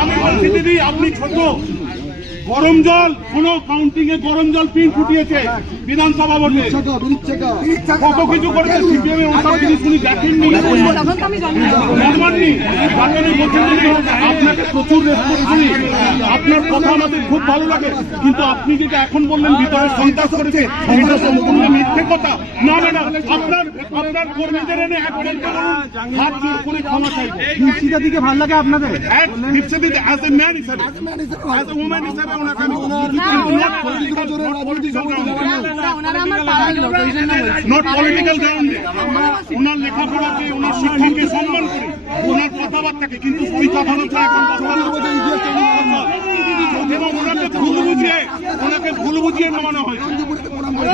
আমি বলছি দিদি, আপনি ছোট গরম জল কোন কাউন্টিং এ গরম জল পিন ফুটিয়েছে বিধানসভা ভোটে, কত কিছু করেছে সিপিএম এর ওসব জিনিস উনি দেখেননি, জানমাননি। আপনাকে প্রচুর রেসপেক্ট করি, আপনার কথা আমাদের খুব ভালো লাগে, কিন্তু আপনি যেটা এখন বললেন ভিতরে সন্ত্রাস করেছে এটা সম্পূর্ণ মিথ্যে কথা। না ম্যাডাম, আপনার কর্মীদের এনে একজনকে হাত জোর করে ক্ষমা চাইবে। দীপশিতা দিকে ভালো লাগে আপনাদের? দীপশিতা দিদি অ্যাজ এ ম্যান হিসেবে, অ্যাজ এ ওম্যান হিসেবে ওনাকে আমি নট পলিটিক্যাল গ্রাউন্ডে ওনার লেখাপড়াকে, ওনার শিক্ষাকে সম্মান করি, ওনার কথাবার্তাকে, কিন্তু ওই কথাবার্তা এখন ওনাকে ভুল বুঝিয়ে নামানো হয়েছে।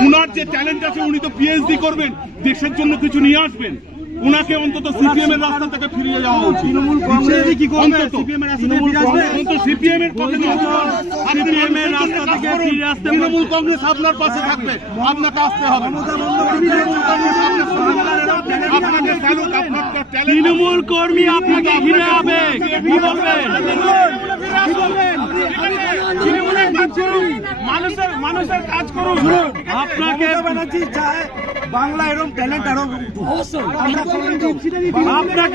ওনার যে ট্যালেন্ট আছে, উনি তো পিএইচডি করবেন, দেশের জন্য কিছু নিয়ে আসবেন, ওনাকে অন্তত সিপিএম এর রাস্তা থেকে ফিরিয়ে যাওয়া উচিত। তৃণমূল কংগ্রেস কি করবে? সিপিএম এর পথে তৃণমূল কংগ্রেস আপনার পাশে থাকবে, আপনাকে আসতে হবে। তৃণমূল কর্মী আপনাকে ঘিরে হবে, কি বলবেন? মানুষের কাজ করুন। আপনাকে বাংলা এরকম ট্যালেন্ট আরো আপনাকে